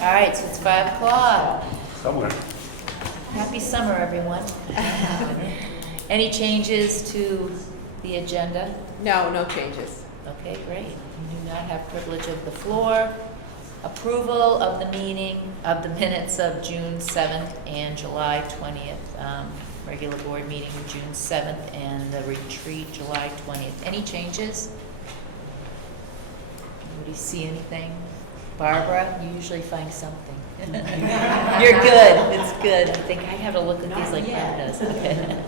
All right, so it's 5 o'clock. Somewhere. Happy summer, everyone. Any changes to the agenda? No, no changes. Okay, great. We do not have privilege of the floor. Approval of the minutes of June 7th and July 20th. Regular board meeting June 7th and the retreat July 20th. Any changes? Anybody see anything? Barbara, you usually find something. You're good. It's good. I think I have to look at these like Bob does. Okay.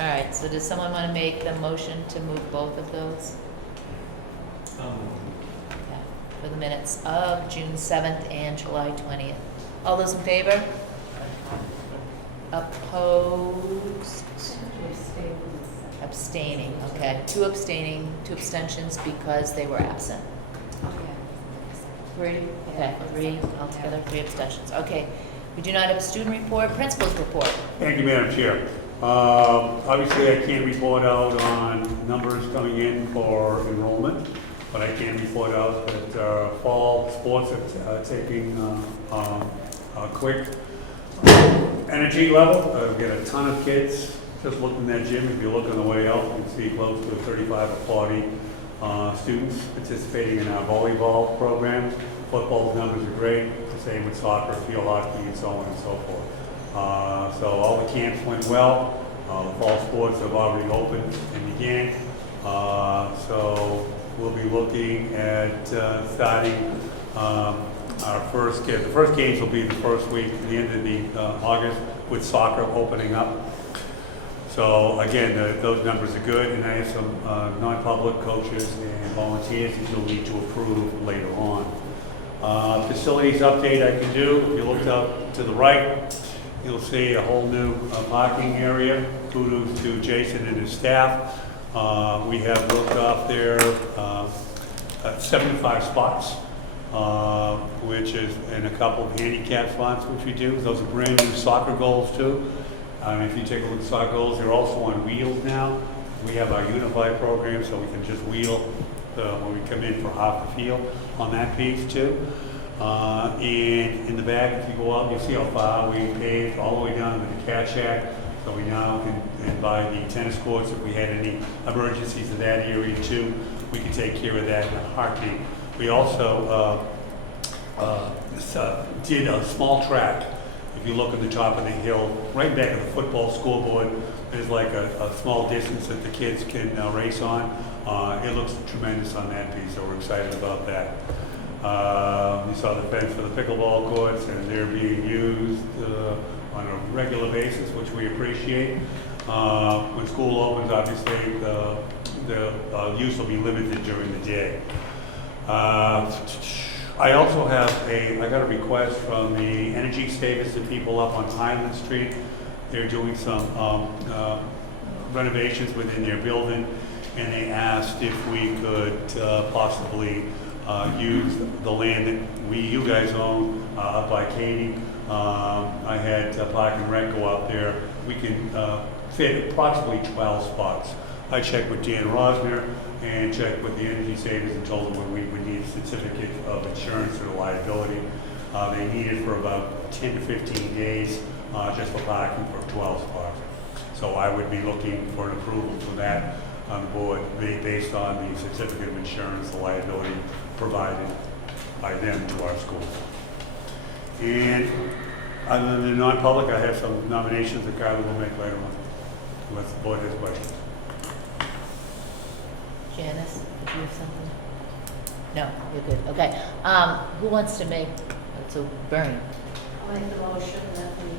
All right, so does someone want to make the motion to move both of those? Okay, for the minutes of June 7th and July 20th. All those in favor? Opposed? Abstaining, okay. Two abstentions because they were absent. Three? Okay, three altogether, 3 abstentions. Okay, we do not have a student report, principal's report. Thank you, Madam Chair. Obviously, I can't report out on numbers coming in for enrollment, but I can report out that fall sports are taking a quick energy level. We've got a ton of kids. Just looking at that gym, if you look on the way out, you can see close to 35 or 40 students participating in our volleyball program. Football numbers are great. The same with soccer, field hockey, and so on and so forth. So all the camps went well. The fall sports have already opened and began. So we'll be looking at starting our first game. The first games will be the first week, the end of the August, with soccer opening up. So again, those numbers are good, and I have some non-public coaches and volunteers that you'll need to approve later on. Facilities update I can do. If you looked out to the right, you'll see a whole new parking area. Kudos to Jason and his staff. We have looked off there 75 spots, which is, and a couple of handicap spots, which we do. Those are brand new soccer goals too. If you take a look at soccer goals, they're also on wheels now. We have our unified program, so we can just wheel when we come in for half the field on that piece too. And in the back, if you go out, you'll see how far we paved all the way down to the cat shack. So we now can buy the tennis courts. If we had any emergencies in that area too, we can take care of that in a heartbeat. We also did a small track. If you look at the top of the hill, right back of the football scoreboard, there's like a small distance that the kids can race on. It looks tremendous on that piece, so we're excited about that. We saw the fence for the pickleball courts, and they're being used on a regular basis, which we appreciate. When school opens, obviously, the use will be limited during the day. I also have I got a request from the energy savers, the people up on Highland Street. They're doing some renovations within their building, and they asked if we could possibly use the land that you guys own up by Katy. I had Park and Rec go out there. We can fit approximately 12 spots. I checked with Dan Rosner and checked with the energy savers and told them we would need a certificate of insurance or liability. They need it for about 10 to 15 days just for parking for 12 spots. So I would be looking for an approval for that on the board based on the certificate of insurance, the liability provided by them to our schools. And other than the non-public, I have some nominations that Carla will make later on, unless the board has questions. Janice, did you have something? No, you're good. Okay. Who wants to make, so Bernie. I'll make the motion that we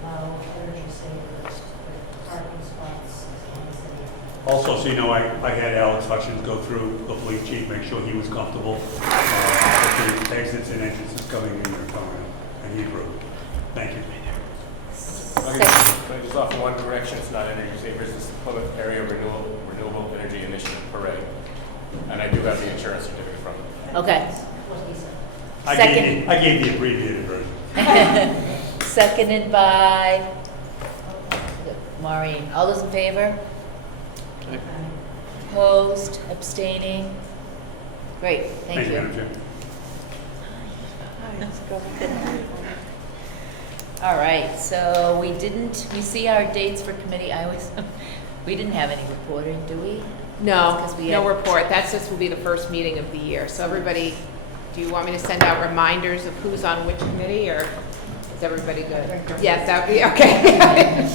allow energy savers with parking spots on the city. Also, so you know, I had Alex Hutchins go through the police chief, make sure he was comfortable with the exits and entrances coming in or coming out, and he approved. Thank you. Second. Can I just offer one correction? It's not energy savers, it's the Plymouth Area Renewable Energy Initiative Parade. And I do have the insurance certificate from it. Okay. What he said. I gave the abbreviated version. Seconded by Maureen. All those in favor? Opposed? Abstaining? Great, thank you. Madam Chair. All right, so we see our dates for committee, we didn't have any reporting, do we? No, Because we no had- report. That's just will be the first meeting of the year. So everybody, do you want me to send out reminders of who's on which committee, or is everybody good? Yes, that would be, okay.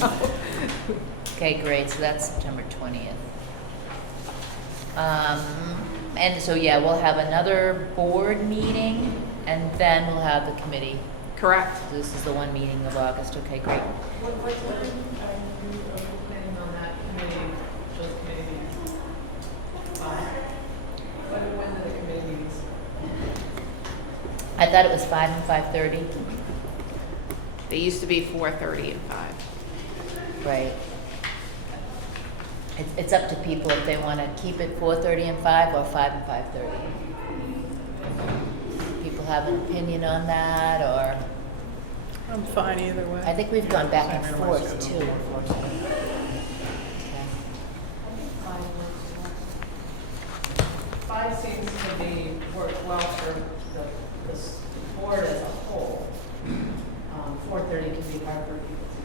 Okay, great, so that's September 20th. And so, yeah, we'll have another board meeting, and then we'll have the committee. Correct. So this is the one meeting of August, okay, great. What time are you planning on that committee, those committee meetings? 5. When are the committee meetings? I thought it was 5 and 5:30. They used to be 4:30 and 5. Right. It's up to people if they want to keep it 4:30 and 5 or 5 and 5:30. People have an opinion on that, or, I'm fine either way. I think we've gone back and Same in my forth too. schedule. Okay. 5 seems to be work well for the board as a whole. 4:30 can be hard for people to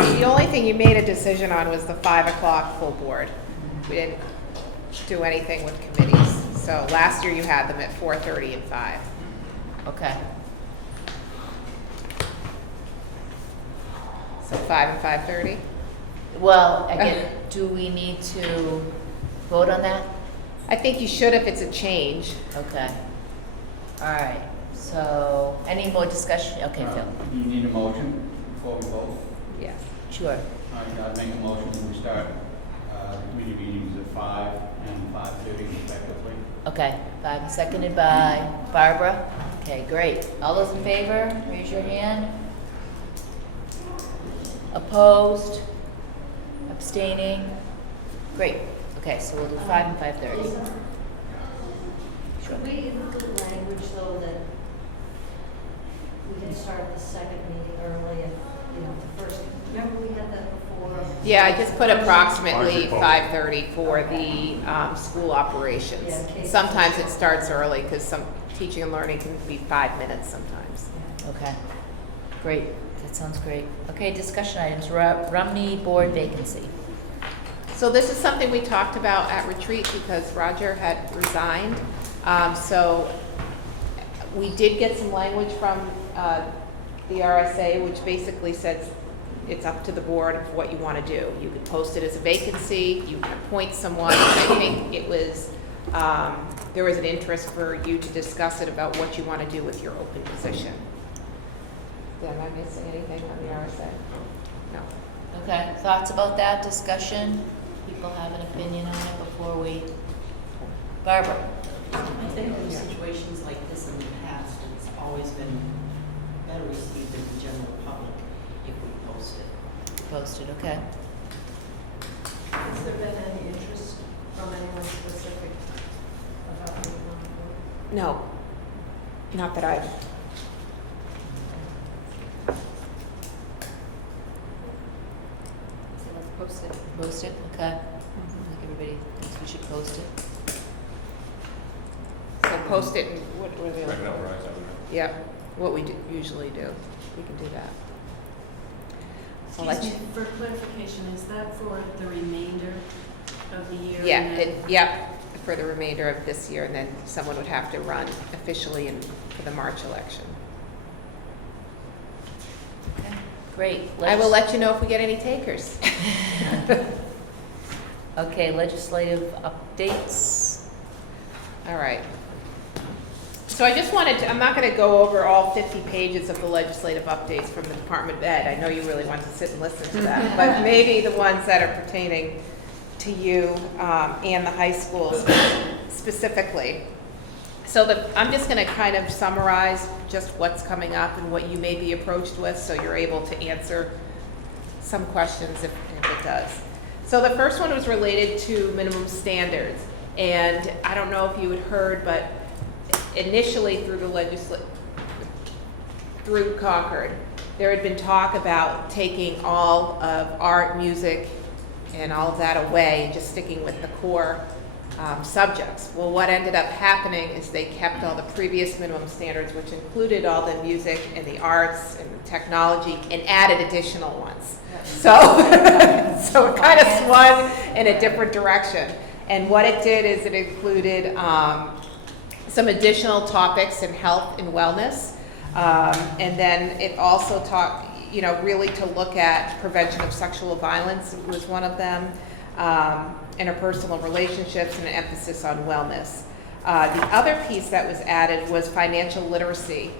get. The only thing you made a decision on was the 5 o'clock full board. We didn't do anything with committees. So last year you had them at 4:30 and 5. Okay. So 5 and 5:30? Well, again, do we need to vote on that? I think you should if it's a change. Okay. All right, so, any more discussion? Okay, Phil. You need a motion before we vote? Yes. Sure. I'd make a motion that we start committee meetings at 5 and 5:30 respectively. Okay, seconded by Barbara. Okay, great. All those in favor, raise your hand. Opposed? Abstaining? Great. Okay, so we'll do 5 and 5:30. Sure. Could we include language though that we can start the second meeting early if, the first, remember we had that before? Yeah, I just put approximately Wonderful. 5:30 for the school operations. Yeah, in case- Sometimes it starts early because some teaching and learning can be 5 minutes sometimes. Okay, great. That sounds great. Okay, discussion items. Rumney board vacancy. So this is something we talked about at retreat because Roger had resigned. So we did get some language from the RSA, which basically says it's up to the board of what you want to do. You could post it as a vacancy, you can appoint someone. I think it was, there was an interest for you to discuss it about what you want to do with your open position. Am I missing anything on the RSA? No. Okay, thoughts about that discussion? People have an opinion on it before we... Barbara? I think in situations like this in the past, it's always been better received in the general public if we post it. Posted, okay. Has there been any interest from anyone specific about being on the board? No, not that I've. So let's post it. Post it, okay. I think everybody thinks we should post it. So post it, and what are the Right other? now, right, so Yep, what we usually do. We can do that. I'll let Excuse me, for clarification, is that for the remainder of the year? Yeah, and then- yep, for the remainder of this year, and then someone would have to run officially for the March election. Okay, great. I will let you know if we get any takers. Okay, legislative updates. All right. So I just wanted to, I'm not going to go over all 50 pages of the legislative updates from the Department of Ed. I know you really want to sit and listen to that, but maybe the ones that are pertaining to you and the high schools specifically. So I'm just going to kind of summarize just what's coming up and what you may be approached with so you're able to answer some questions if it does. So the first one was related to minimum standards. And I don't know if you had heard, but initially through the through Concord, there had been talk about taking all of art, music, and all of that away and just sticking with the core subjects. Well, what ended up happening is they kept all the previous minimum standards, which included all the music and the arts and the technology, and added additional ones. So, so it kind of swung in a different direction. And what it did is it included some additional topics in health and wellness. And then it also talked, really to look at prevention of sexual violence was one of them, interpersonal relationships, and an emphasis on wellness. The other piece that was added was financial literacy.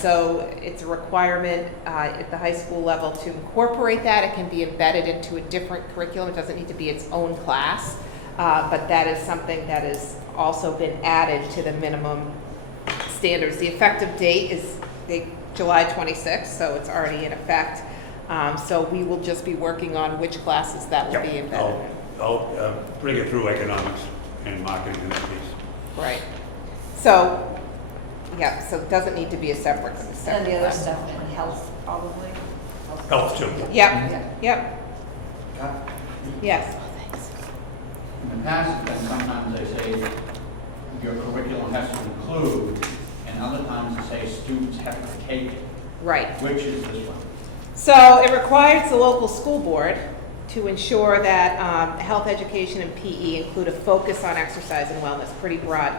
So it's a requirement at the high school level to incorporate that. It can be embedded into a different curriculum. It doesn't need to be its own class, but that is something that has also been added to the minimum standards. The effective date is July 26th, so it's already in effect. So we will just be working on which classes that will be embedded in. I'll bring it through economics and marketing in that case. Right. So, yeah, so it doesn't need to be a separate And the other class. stuff, and health, probably. Health too. Yep, yep, yes. In the past, then sometimes they say your curriculum has to include, and other times they say students have to take it. Right. Which is this one? So it requires the local school board to ensure that health education and PE include a focus on exercise and wellness, pretty broad.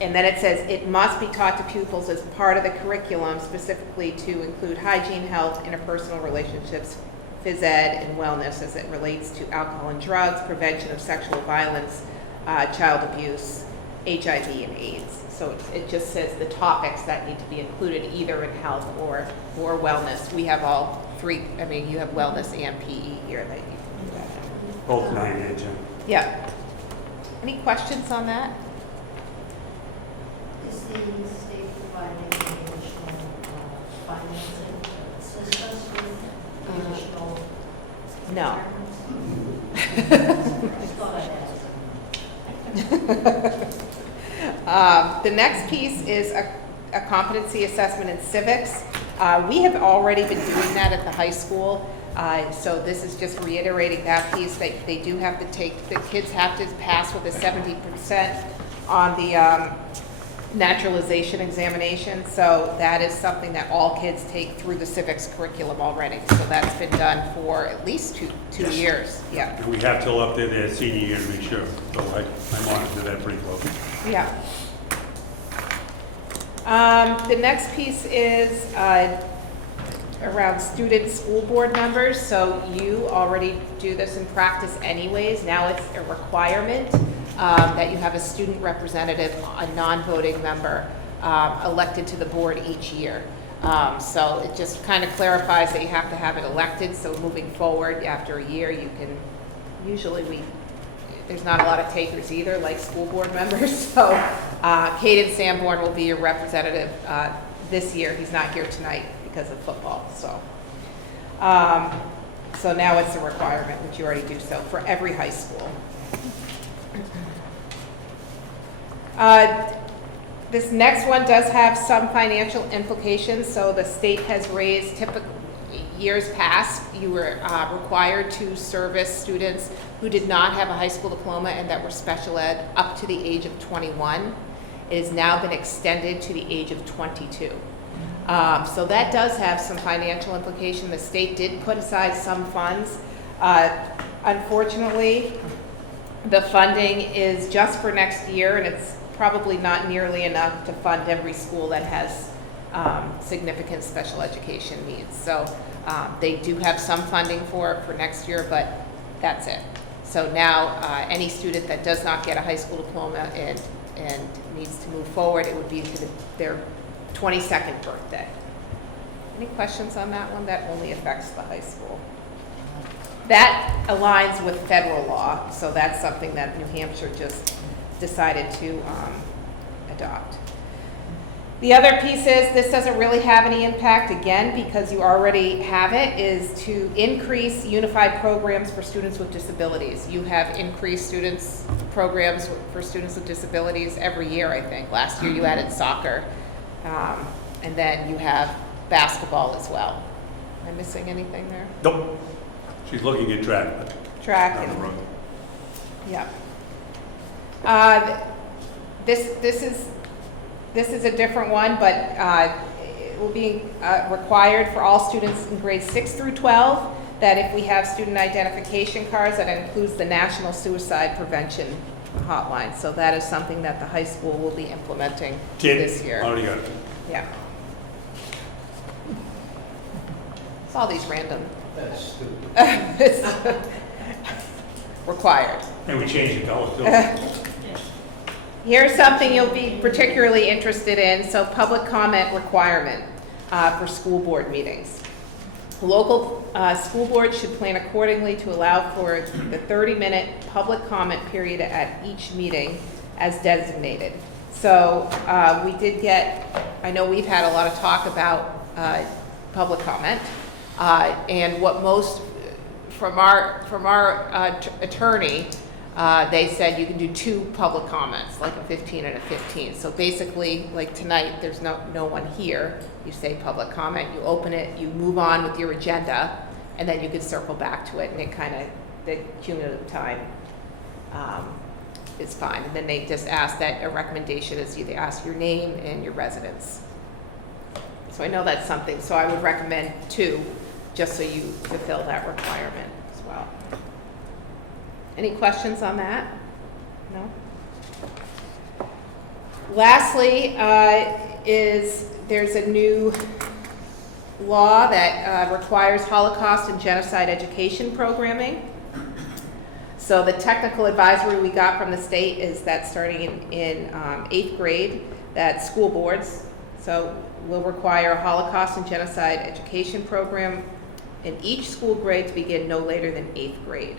And then it says it must be taught to pupils as part of the curriculum, specifically to include hygiene, health, interpersonal relationships, phys ed, and wellness as it relates to alcohol and drugs, prevention of sexual violence, child abuse, HIV, and AIDS. So it just says the topics that need to be included either in health or wellness. We have all three. I mean, you have wellness and PE here that you can do that. Both 9 and 10. Yeah. Any questions on that? Is the state providing additional financing to assist us with additional No. requirements? I thought I'd ask. The next piece is a competency assessment in civics. We have already been doing that at the high school. So this is just reiterating that piece. They do have to take, the kids have to pass with a 70% on the naturalization examination. So that is something that all kids take through the civics curriculum already. So that's been done for at least two years. Yeah. And we have till up to their senior year to make sure. So I monitor that pretty closely. Yeah. The next piece is around student school board members. So you already do this in practice anyways. Now it's a requirement that you have a student representative, a non-voting member, elected to the board each year. So it just kind of clarifies that you have to have it elected. So moving forward, after a year, you can, usually there's not a lot of takers either, like school board members. So Caden Sanborn will be your representative this year. He's not here tonight because of football. So so now it's a requirement, which you already do so for every high school. This next one does have some financial implications. So the state has raised, typically years past, you were required to service students who did not have a high school diploma and that were special ed up to the age of 21. It has now been extended to the age of 22. So that does have some financial implication. The state did put aside some funds. Unfortunately, the funding is just for next year, and it's probably not nearly enough to fund every school that has significant special education needs. So they do have some funding for next year, but that's it. So now any student that does not get a high school diploma and needs to move forward, it would be to their 22nd birthday. Any questions on that one? That only affects the high school. That aligns with federal law, so that's something that New Hampshire just decided to adopt. The other piece is, this doesn't really have any impact, again, because you already have it, is to increase unified programs for students with disabilities. You have increased programs for students with disabilities every year, I think. Last year you added soccer, and then you have basketball as well. Am I missing anything there? Nope. She's looking at track. Track Down the and, road. yeah. This is a different one, but it will be required for all students in grades 6 through 12, that if we have student identification cards, that includes the National Suicide Prevention Hotline. So that is something that the high school will be implementing this year. Already got it. Yeah. It's all these random. That's stupid. It's required. And we changed it to all still. Here's something you'll be particularly interested in, so public comment requirement for school board meetings. Local school boards should plan accordingly to allow for the 30-minute public comment period at each meeting as designated. So we did get, I know we've had a lot of talk about public comment, and what most, from our attorney, they said you can do 2 public comments, like a 15 and a 15. So basically, like tonight, there's no one here. You say public comment, you open it, you move on with your agenda, and then you can circle back to it, and it kind of, the cumulative time is fine. And then they just ask that a recommendation is either ask your name and your residence. So I know that's something, so I would recommend 2, just so you fulfill that requirement as well. Any questions on that? No? Lastly, there's a new law that requires Holocaust and genocide education programming. So the technical advisory we got from the state is that starting in 8th grade, that school boards will require a Holocaust and genocide education program in each school grade to begin no later than 8th grade.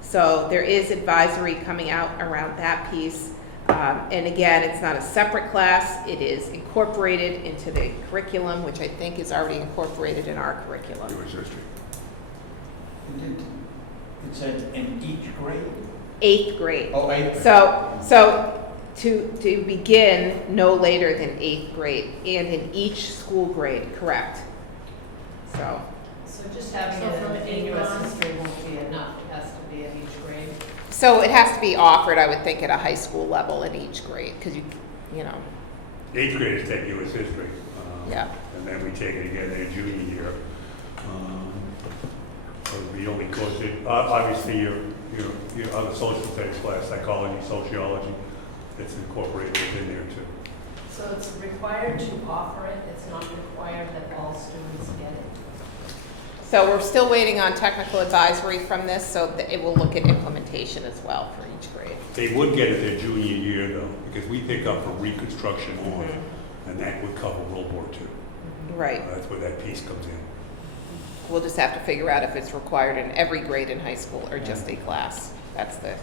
So there is advisory coming out around that piece. And again, it's not a separate class. It is incorporated into the curriculum, which I think is already incorporated in our curriculum. Jewish history. It said in each grade? 8th grade. Oh, 8th grade. So to begin no later than 8th grade, and in each school grade, correct. So just having it in U.S. history won't be enough, it has to be at each grade. So it has to be offered, I would think, at a high school level in each grade, because you know. 8th graders take U.S. history. Yeah. And then we take it again in junior year. So the only course, obviously your other social studies class, psychology, sociology, it's incorporated within there too. So it's required to offer it, it's not required that all students get it. So we're still waiting on technical advisory from this, so that it will look at implementation as well for each grade. They would get it their junior year though, because we pick up from Reconstruction on, and that would cover World War II. Right. That's where that piece comes in. We'll just have to figure out if it's required in every grade in high school or just a class. That's the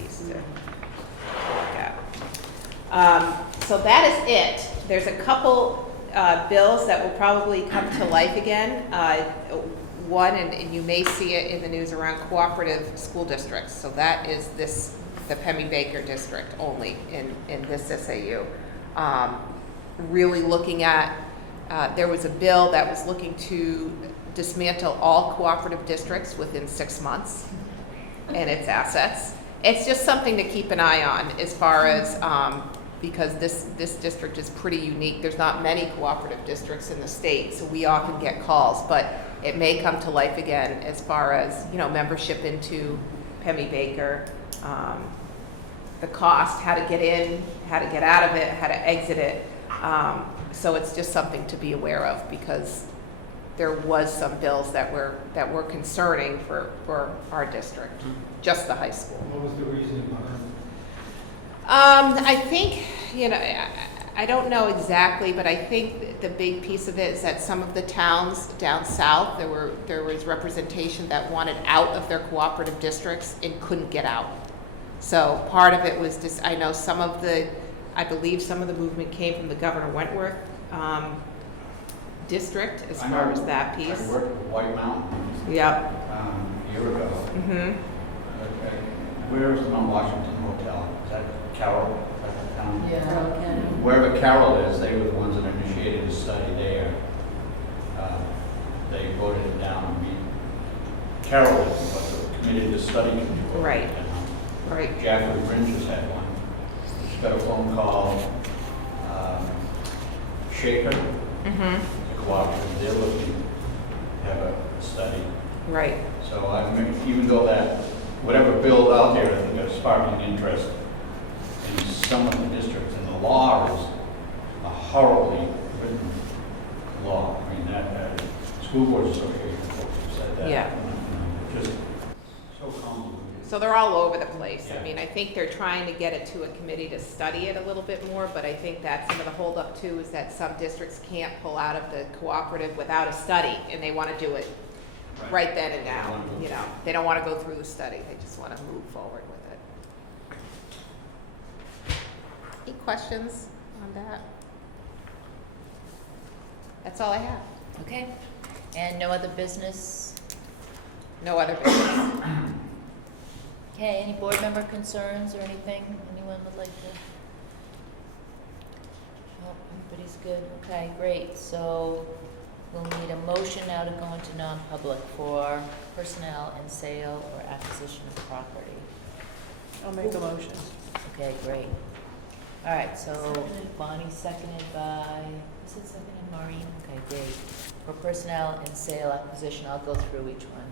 piece to look at. So that is it. There's a couple bills that will probably come to life again. One, and you may see it in the news, around cooperative school districts. So that is the Pemmy Baker district only in this SAU. Really looking at, there was a bill that was looking to dismantle all cooperative districts within 6 months and its assets. It's just something to keep an eye on as far as, because this district is pretty unique. There's not many cooperative districts in the state, so we often get calls, but it may come to life again as far as, membership into Pemmy Baker, the cost, how to get in, how to get out of it, how to exit it. So it's just something to be aware of, because there was some bills that were concerning for our district, just the high school. What was the reasoning behind it? I think, I don't know exactly, but I think the big piece of it is that some of the towns down south, there was representation that wanted out of their cooperative districts and couldn't get out. So part of it was just, I know I believe some of the movement came from the Governor Wentworth district as far as that piece. I worked with White Mountain Yep. a year ago. Mm-hmm. Where is the Mount Washington Hotel? Is that Carroll? Is that the town? Yeah. Wherever Carroll is, they were the ones that initiated the study there. They voted it down. Carroll was the committee to study. Right. Right. Jaffrey Brinches had one. got a phone call, Shaker, Mm-hmm. the cooperative, they're looking to have a study. Right. So I mean, even though that, whatever bill out there, I think they're sparking interest in some of the districts, and the law is a horribly written law. I mean, that school board association folks have said that. Yeah. Just so convoluted. So they're all over the place. I Yeah. mean, I think they're trying to get it to a committee to study it a little bit more, but I think that some of the holdup too is that some districts can't pull out of the cooperative without a study, and they want to do it right then and now. You know, they don't want to go through the study, they just want to move forward with it. Any questions on that? That's all I have. Okay, and no other business? No other business. Okay, any board member concerns or anything anyone would like to? Oh, everybody's good, okay, great, so we'll need a motion now to go into non-public for personnel and sale or acquisition of property. I'll make a motion. Okay, great. All right, so Bonnie seconded by, is it seconded Maureen? Okay, great. For personnel and sale acquisition, I'll go through each one.